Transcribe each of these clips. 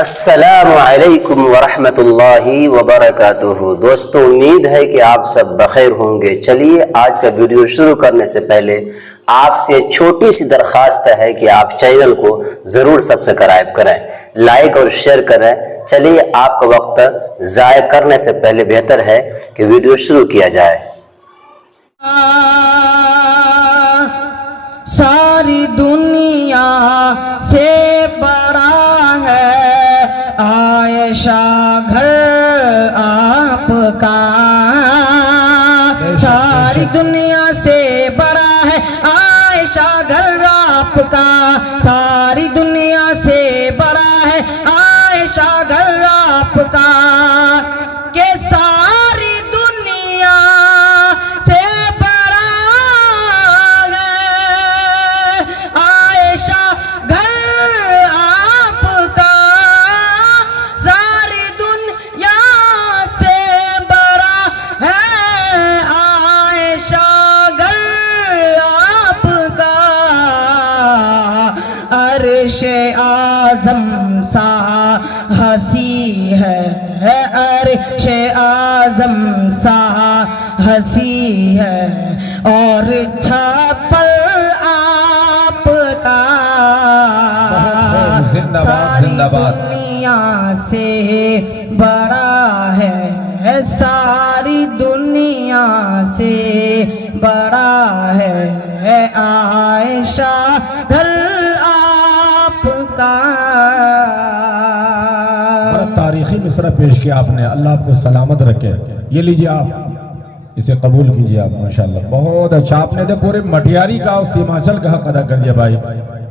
السلام علیکم ورحمۃ اللہ وبرکاتہ۔ دوستوں، امید ہے کہ آپ سب بخیر ہوں گے۔ چلیے آج کا ویڈیو شروع کرنے سے پہلے آپ سے چھوٹی سی درخواست ہے کہ آپ چینل کو ضرور سبسکرائب کریں، لائک اور شیئر کریں۔ چلیے آپ کا وقت ضائع کرنے سے پہلے بہتر ہے کہ ویڈیو شروع کیا جائے۔ ساری دنیا سے بڑا ہے عائشہ گھر آپ کا، ساری دنیا سے بڑا ہے عائشہ گھر آپ کا، ساری دنیا سے بڑا ہے عائشہ گھر آپ کا، کہ ساری دنیا سے بڑا ہے عائشہ گھر آپ کا، ساری دنیا سے بڑا ہے عائشہ گھر آپ کا، عرش اعظم سا ہنسی ہے، عرش اعظم سا ہنسی ہے، اور چھپر آپ کا، ساری دنیا سے بڑا ہے، ساری دنیا سے بڑا ہے عائشہ گھر آپ کا۔ بڑا تاریخی مصرع پیش کیا آپ نے، اللہ آپ کو سلامت رکھے۔ یہ لیجئے آپ اسے قبول کیجئے آپ، ماشاءاللہ بہت اچھا آپ نے پورے مٹیاری کا اور سیمانچل کا حق ادا کر دیا بھائی۔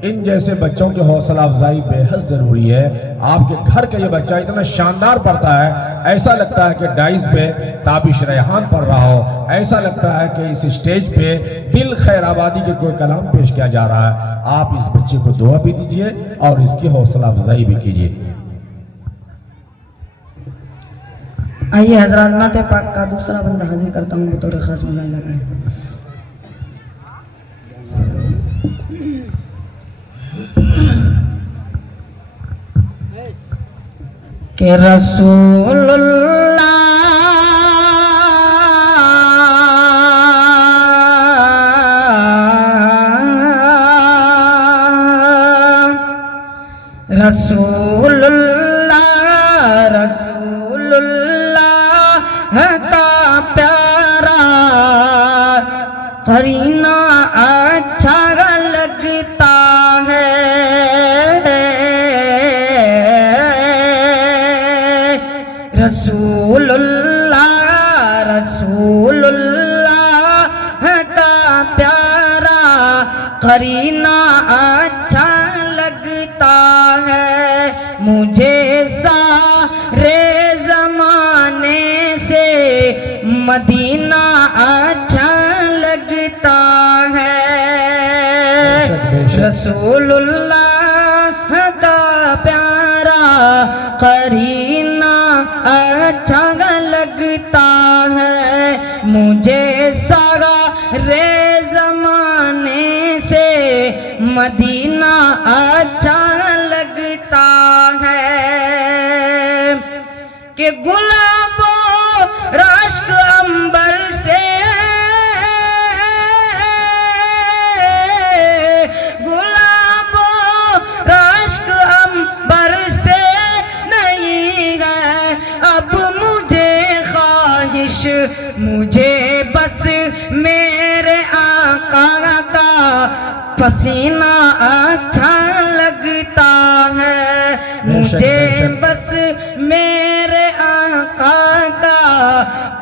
ان جیسے بچوں کی حوصلہ افزائی بے حد ضروری ہے۔ آپ کے گھر کا یہ بچہ اتنا شاندار پڑھتا ہے، ایسا لگتا ہے کہ ڈائز پہ تابش ریحان پڑھ رہا ہو، ایسا لگتا ہے کہ اس اسٹیج پہ دل خیر آبادی کے کوئی کلام پیش کیا جا رہا ہے۔ آپ اس بچے کو دعا بھی دیجئے اور اس کی حوصلہ افزائی بھی کیجئے۔ آئیے حضرات، نعت پاک کا دوسرا بندہ حاضر کرتا ہوں بطور خاص ملاحظہ کریں کہ رسول اللہ رسول اللہ رسول اللہ کا پیارا قرینہ اچھا لگتا ہے، رسول اللہ رسول اللہ کا پیارا قرینہ اچھا لگتا ہے، مجھے سارے زمانے سے مدینہ اچھا لگتا ہے، رسول اللہ کا پیارا قرینہ اچھا لگتا ہے، مجھے سارے زمانے سے مدینہ اچھا لگتا ہے، کہ گلاب و رشک عنبر سے گلاب و رشک عنبر سے نہیں ہے اب مجھے خواہش، مجھے بس میرے آقا کا پسینہ اچھا لگتا ہے، مجھے بس میرے آقا کا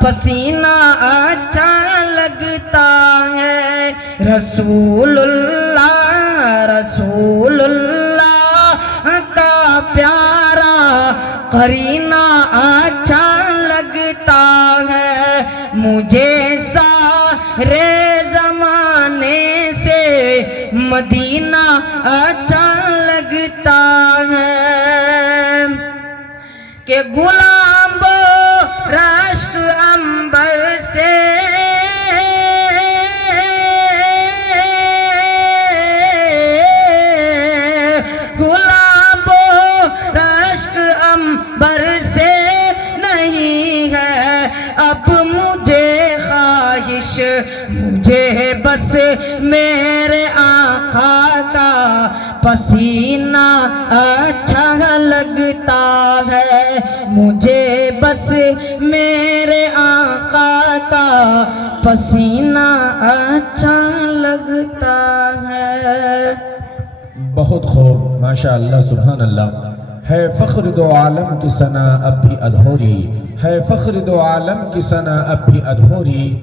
پسینہ اچھا لگتا ہے، رسول اللہ رسول اللہ کا پیارا قرینہ اچھا لگتا ہے، مجھے سارے زمانے سے مدینہ اچھا لگتا ہے، کہ گلاب و رشک عنبر سے گلاب و رشک مجھے بس میرے آقا کا پسینہ اچھا لگتا ہے، مجھے بس میرے آقا کا پسینہ اچھا لگتا ہے۔ بہت خوب، ماشاءاللہ، سبحان اللہ۔ ہے فخر دو عالم کی ثنا اب بھی ادھوری، ہے فخر دو عالم کی ثنا اب بھی ادھوری۔